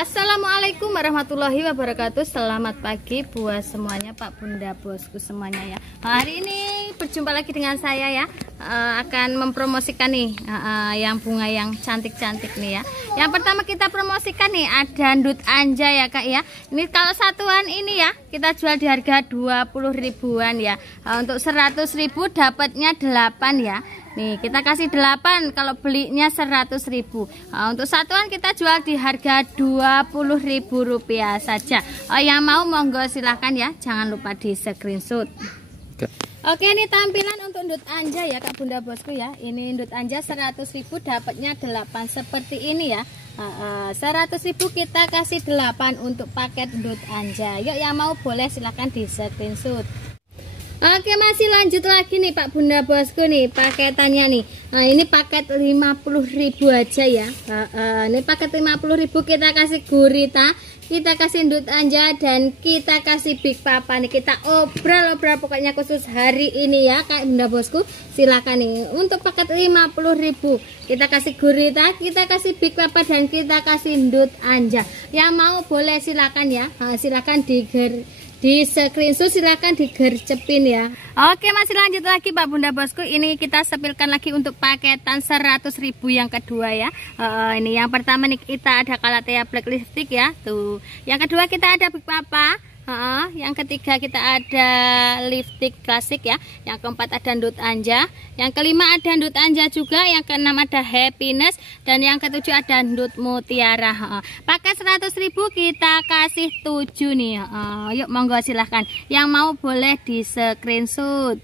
Assalamualaikum warahmatullahi wabarakatuh. Selamat pagi buat semuanya, Pak Bunda Bosku semuanya ya. Hari ini berjumpa lagi dengan saya ya. Akan mempromosikan nih yang bunga yang cantik-cantik nih ya. Yang pertama kita promosikan nih ada ndut anja ya Kak ya. Ini kalau satuan ini ya kita jual di harga 20 ribuan ya. Untuk 100 ribu dapatnya 8 ya. Nih kita kasih 8 kalau belinya 100 ribu. Untuk satuan kita jual di harga 20.000 rupiah saja. Yang mau monggo silahkan ya, jangan lupa di screenshot. Oke, ini tampilan untuk ndut anja ya Kak Bunda Bosku ya. Ini ndut anja 100 ribu dapatnya 8 seperti ini ya. 100 ribu kita kasih 8 untuk paket ndut anja. Yuk yang mau boleh silahkan di screenshot. Oke, masih lanjut lagi nih Pak Bunda Bosku nih paketannya nih. Nah ini paket 50.000 aja ya. Ini paket 50.000 kita kasih gurita, kita kasih ndut anja, dan kita kasih big papa nih. Kita obrol pokoknya khusus hari ini ya Kak Bunda Bosku. Silakan nih untuk paket 50.000 kita kasih gurita, kita kasih big papa, dan kita kasih ndut anja. Yang mau boleh silakan ya. Silakan di screenshot, silakan digercepin ya. Oke, masih lanjut lagi Pak Bunda Bosku. Ini kita sepilkan lagi untuk paketan 100.000 yang kedua ya. Ini yang pertama nih kita ada Calathea Black Lipstick ya. Tuh. Yang kedua kita ada Big Papa. Yang ketiga kita ada lipstick klasik ya. Yang keempat ada ndut anja. Yang kelima ada ndut anja juga. Yang keenam ada happiness. Dan yang ketujuh ada ndut mutiara. Pakai 100.000 kita kasih 7 nih. Yuk monggo silahkan. Yang mau boleh di screenshot.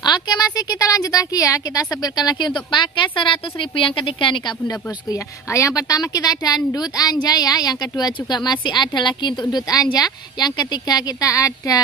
Oke, masih kita lanjut lagi ya. Kita sepilkan lagi untuk pakai 100.000 yang ketiga nih Kak Bunda Bosku ya. Yang pertama kita ada ndut anja ya. Yang kedua juga masih ada lagi untuk ndut anja. Yang ketiga kita ada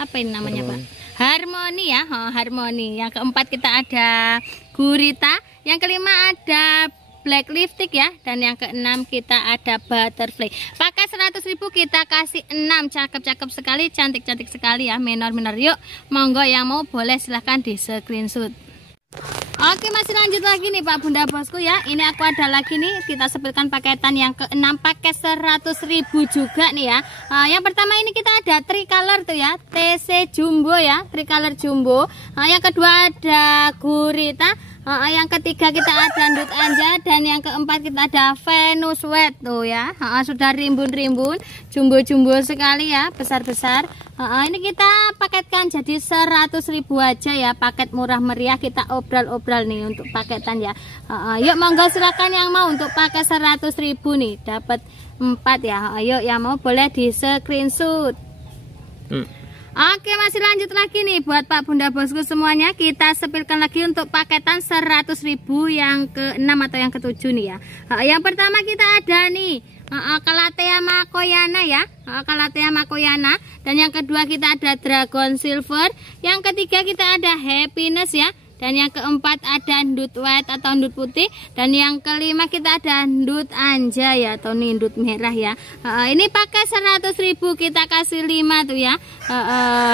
apa ini namanya Pak? Harmoni ya. Harmoni. Yang keempat kita ada gurita. Yang kelima ada black lipstick ya, dan yang keenam kita ada butterfly. Pakai 100.000 kita kasih 6. Cakep-cakep sekali, cantik-cantik sekali ya, menor-menor. Yuk monggo yang mau boleh silahkan di screenshot. Oke, masih lanjut lagi nih Pak Bunda Bosku ya. Ini aku ada lagi nih, kita sepilkan paketan yang keenam pakai 100.000 juga nih ya. Yang pertama ini kita ada tricolor tuh ya, TC Jumbo ya, tricolor Jumbo. Yang kedua ada gurita. Yang ketiga kita ada ndut anja, dan yang keempat kita ada Venus Wet tuh ya. Sudah rimbun-rimbun, jumbo-jumbo sekali ya, besar-besar. Ini kita paketkan jadi 100.000 aja ya, paket murah meriah. Kita obral-obral nih untuk paketan ya. Yuk monggo silakan yang mau untuk pakai 100.000 nih, dapat 4 ya. Ayo yang mau boleh di screenshot. Oke, masih lanjut lagi nih buat Pak Bunda Bosku semuanya. Kita sepilkan lagi untuk paketan 100.000 yang ke-6 atau yang ke-7 nih ya. Yang pertama kita ada nih Calathea Makoyana ya, Calathea Makoyana. Dan yang kedua kita ada Dragon Silver. Yang ketiga kita ada happiness ya. Dan yang keempat ada ndut white atau ndut putih. Dan yang kelima kita ada ndut anja ya, atau nih ndut merah ya. Ini pakai 100.000 kita kasih 5 tuh ya.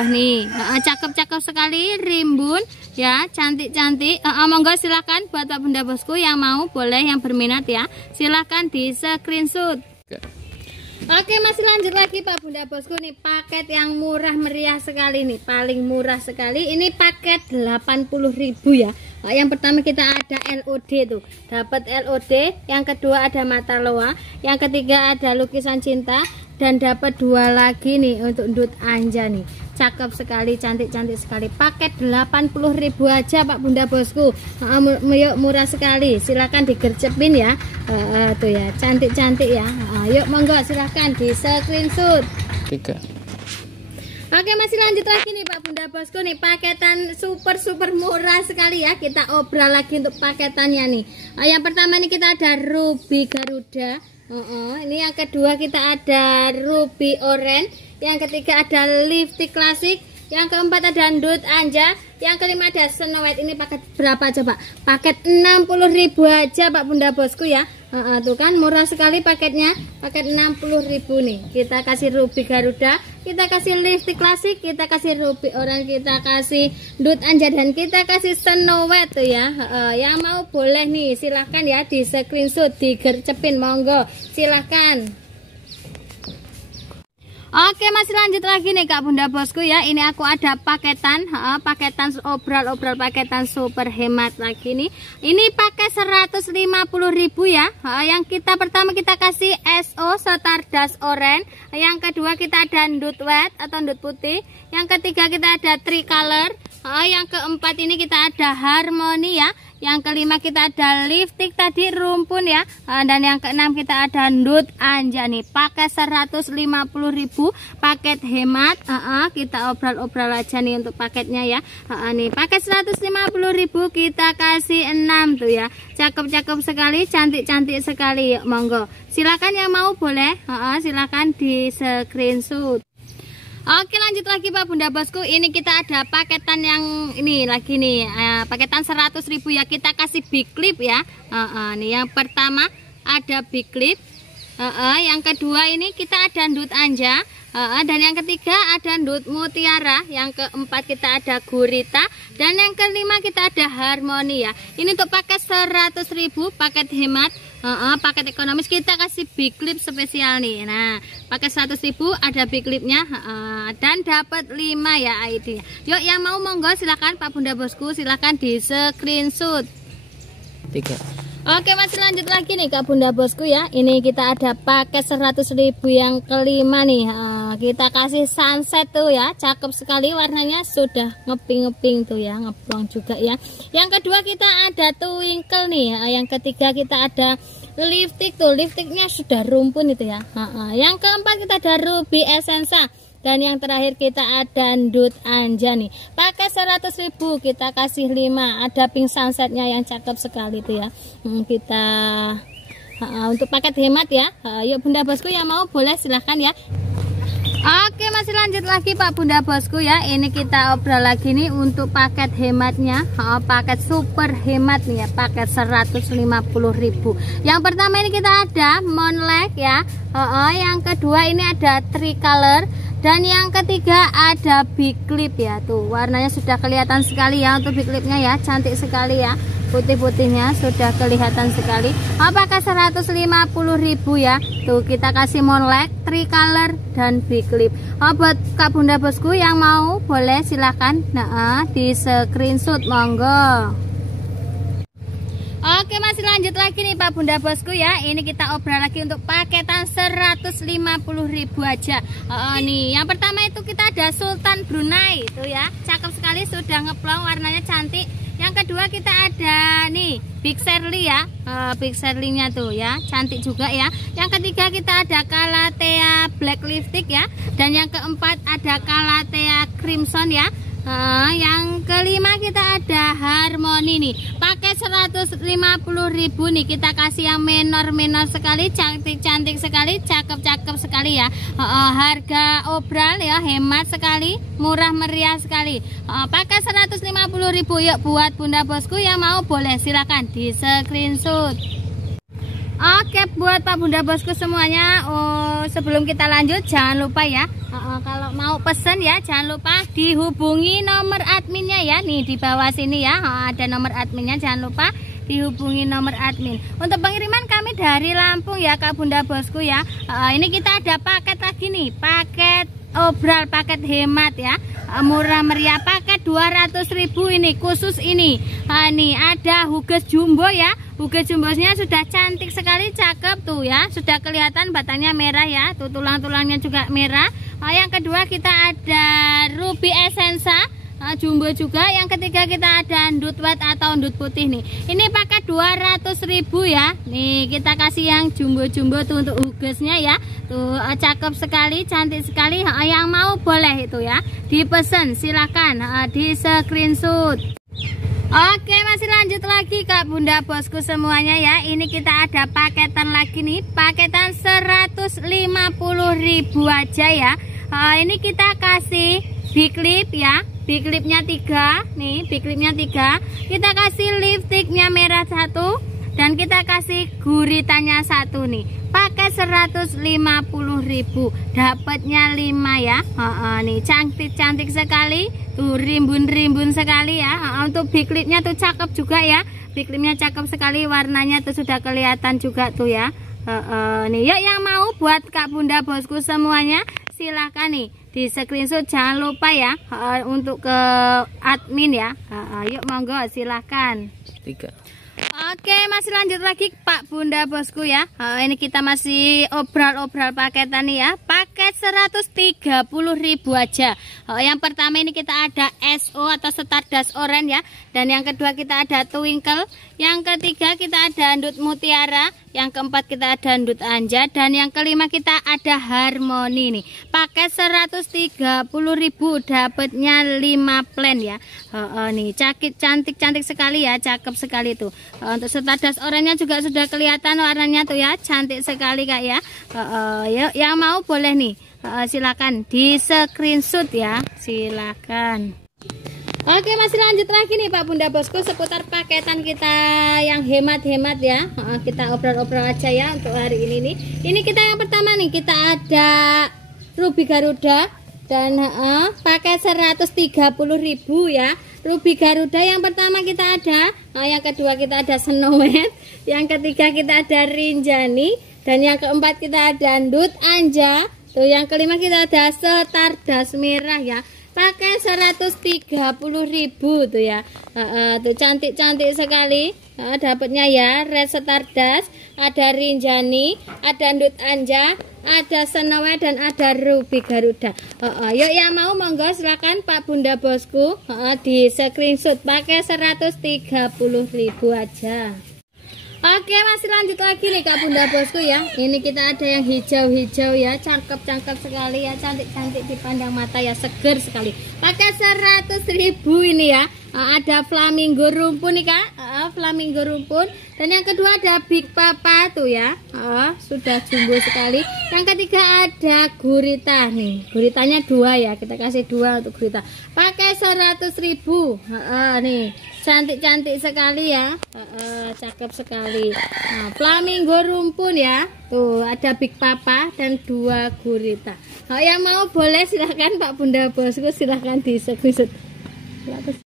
Nih cakep-cakep sekali, rimbun ya, cantik-cantik. Monggo silahkan buat Pak Bunda Bosku yang mau boleh, yang berminat ya, silahkan di screenshot. Oke, masih lanjut lagi Pak Bunda Bosku nih, paket yang murah meriah sekali nih, paling murah sekali. Ini paket 80.000 ya. Yang pertama kita ada LOD tuh, dapat LOD. Yang kedua ada mata loa. Yang ketiga ada lukisan cinta, dan dapat 2 lagi nih untuk ndut anja nih. Cakep sekali, cantik-cantik sekali. Paket 80.000 aja Pak Bunda Bosku. Yuk murah sekali, silakan digercepin ya. Tuh ya, cantik-cantik ya. Yuk monggo silakan di screenshot. Oke, masih lanjut lagi nih Pak Bunda Bosku nih, paketan super murah sekali ya. Kita obral lagi untuk paketannya nih. Yang pertama nih kita ada Ruby Garuda. Ini yang kedua kita ada Ruby Orange. Yang ketiga ada lipstick klasik. Yang keempat ada ndut anja. Yang kelima ada Snow White. Ini paket berapa coba? Paket 60.000 aja Pak Bunda Bosku ya. Tuh kan murah sekali paketnya. Paket 60.000 nih. Kita kasih ruby Garuda, kita kasih lipstick klasik, kita kasih ruby orange, kita kasih ndut anja, dan kita kasih Snow White tuh ya. Yang mau boleh nih silahkan ya, di screenshot, digercepin, monggo silahkan. Oke, masih lanjut lagi nih Kak Bunda Bosku ya. Ini aku ada paketan, paketan obral paketan super hemat lagi nih. Ini pakai 150.000 ya. Yang kita pertama kita kasih SO Stardust Orange. Yang kedua kita ada ndut white atau ndut putih. Yang ketiga kita ada tricolor. Yang keempat ini kita ada harmoni ya. Yang kelima kita ada lipstick tadi rumpun ya. Dan yang keenam kita ada ndut anja nih. Pakai 150.000 paket hemat. Kita obral-obral aja nih untuk paketnya ya. Nih pakai 150.000 kita kasih 6 tuh ya. Cakep-cakep sekali, cantik-cantik sekali. Yuk, monggo. Silakan yang mau boleh. Silakan di screenshot. Oke, lanjut lagi Pak Bunda Bosku. Ini kita ada paketan yang ini lagi nih, paketan 100.000 ya. Kita kasih big clip ya. Nih yang pertama ada big clip. Yang kedua ini kita ada ndut anja. Dan yang ketiga ada ndut mutiara. Yang keempat kita ada gurita. Dan yang kelima kita ada harmoni ya. Ini untuk paket 100.000 paket hemat. Paket ekonomis kita kasih big clip spesial nih. Nah, pakai 100.000 ada big clipnya, dan dapat 5 ya ID-nya. Yuk yang mau monggo silakan Pak Bunda Bosku, silakan di screenshot. 3. Oke, masih lanjut lagi nih Kak Bunda Bosku ya. Ini kita ada paket 100.000 yang kelima nih. Kita kasih sunset tuh ya, cakep sekali warnanya, sudah ngeping-ngeping tuh ya, ngeplong juga ya. Yang kedua kita ada twinkle nih. Yang ketiga kita ada lipstick tuh, lipsticknya sudah rumpun itu ya. Yang keempat kita ada ruby essensa. Dan yang terakhir kita ada ndut anja nih. Pakai 100.000 kita kasih 5. Ada pink sunsetnya yang cakep sekali tuh ya. Kita untuk paket hemat ya. Yuk Bunda Bosku yang mau boleh silahkan ya. Oke, masih lanjut lagi Pak Bunda Bosku ya. Ini kita obrol lagi nih untuk paket hematnya. Paket super hemat nih ya, paket 150.000. Yang pertama ini kita ada monlek ya. Yang kedua ini ada tricolor. Dan yang ketiga ada big clip ya. Tuh warnanya sudah kelihatan sekali ya untuk big clipnya ya. Cantik sekali ya. Putih-putihnya sudah kelihatan sekali. Apakah 150.000 ya. Tuh kita kasih monlek, tricolor, dan big clip. Buat Kak Bunda Bosku yang mau boleh silahkan di screenshot, monggo. Oke, masih lanjut lagi nih Pak Bunda Bosku ya. Ini kita obrol lagi untuk paketan 150.000 aja. Nih yang pertama itu kita ada Sultan Brunei tuh ya, cakep sekali, sudah ngeplong, warnanya cantik. Yang kedua kita ada nih Big Shirley ya, Big Shirley-nya tuh ya, cantik juga ya. Yang ketiga kita ada Calathea Black Lipstick ya. Dan yang keempat ada Calathea Crimson ya. Yang kelima kita ada harmoni nih, pakai 150.000 nih. Kita kasih yang menor sekali, cantik sekali, cakep sekali ya. Harga obral ya, hemat sekali, murah meriah sekali. Pakai 150.000. Yuk buat Bunda Bosku yang mau boleh silakan di screenshot. Oke, buat Pak Bunda Bosku semuanya, sebelum kita lanjut jangan lupa ya, kalau mau pesen ya jangan lupa dihubungi nomor adminnya ya. Nih di bawah sini ya, ada nomor adminnya, jangan lupa dihubungi nomor admin. Untuk pengiriman kami dari Lampung ya Kak Bunda Bosku ya. Ini kita ada paket lagi nih, paket obral, paket hemat ya, murah meriah, paket 200.000 ini, khusus ini. Nih ada Huges Jumbo ya. Huges Jumbo-nya sudah cantik sekali, cakep tuh ya, sudah kelihatan batangnya merah ya, tuh tulang-tulangnya juga merah. Yang kedua kita ada Ruby Essensa Jumbo juga. Yang ketiga kita ada ndut white atau ndut putih nih. Ini pakai 200.000 ya. Nih kita kasih yang jumbo-jumbo tuh untuk hugesnya ya. Tuh cakep sekali, cantik sekali. Yang mau boleh itu ya, dipesan silakan di screenshot. Oke, masih lanjut lagi Kak Bunda Bosku semuanya ya. Ini kita ada paketan lagi nih, paketan 150.000 aja ya. Ini kita kasih big lip ya, big lipnya 3 nih, big lipnya 3. Kita kasih lipstiknya merah 1 dan kita kasih guritanya 1 nih. Pakai 150.000, dapatnya 5 ya. Nih cantik-cantik sekali, tuh rimbun-rimbun sekali ya. Untuk big lipnya tuh cakep juga ya, big lipnya cakep sekali, warnanya tuh sudah kelihatan juga tuh ya. Nih yuk yang mau buat Kak Bunda Bosku semuanya silahkan nih di screenshot, jangan lupa ya untuk ke admin ya. Yuk monggo silahkan. 3. Oke, masih lanjut lagi Pak Bunda Bosku ya. Ini kita masih obral-obral paketan nih ya. Paket 130.000 aja. Yang pertama ini kita ada SO atau Stardust Orange ya. Dan yang kedua kita ada Twinkle. Yang ketiga kita ada Ndut Mutiara. Yang keempat kita ada Ndut Anja. Dan yang kelima kita ada Harmoni nih. Paket 130.000, dapatnya 5 plan ya. Nih cantik-cantik sekali ya, cakep sekali tuh. Untuk Stardust Orange-nya juga sudah kelihatan warnanya tuh ya, cantik sekali Kak ya. Yuk yang mau boleh nih, silakan di screenshot ya, silakan. Oke, masih lanjut lagi nih Pak Bunda Bosku seputar paketan kita yang hemat-hemat ya. Kita obrol-obrol aja ya untuk hari ini nih. Ini kita yang pertama nih, kita ada Ruby Garuda dan pakai 130.000 ya. Ruby Garuda yang pertama kita ada, yang kedua kita ada Snow White, yang ketiga kita ada Rinjani, dan yang keempat kita ada Ndut Anja, tuh yang kelima kita ada Stardust merah ya. Pakai 130.000 tuh ya. Tuh cantik-cantik sekali. Dapatnya ya Red Stardust, ada Rinjani, ada Ndut Anja, ada Snow White dan ada Ruby Garuda. Yuk yang mau monggo silakan Pak Bunda Bosku di screenshot pakai 130.000 aja. Oke, masih lanjut lagi nih Kak Bunda Bosku ya. Ini kita ada yang hijau-hijau ya, cakep-cakep sekali ya, cantik-cantik dipandang mata ya, seger sekali. Pakai 100.000 ini ya. Ada flamingo rumpun nih Kak, flamingo rumpun. Dan yang kedua ada Big Papa tuh ya, sudah jumbo sekali. Yang ketiga ada gurita nih, guritanya 2 ya, kita kasih 2 untuk gurita. Pakai 100.000, nih cantik-cantik sekali ya, cakep sekali. Nah, flamingo rumpun ya, tuh ada Big Papa dan 2 gurita. Yang mau boleh silahkan Pak Bunda Bosku, silahkan di screenshot.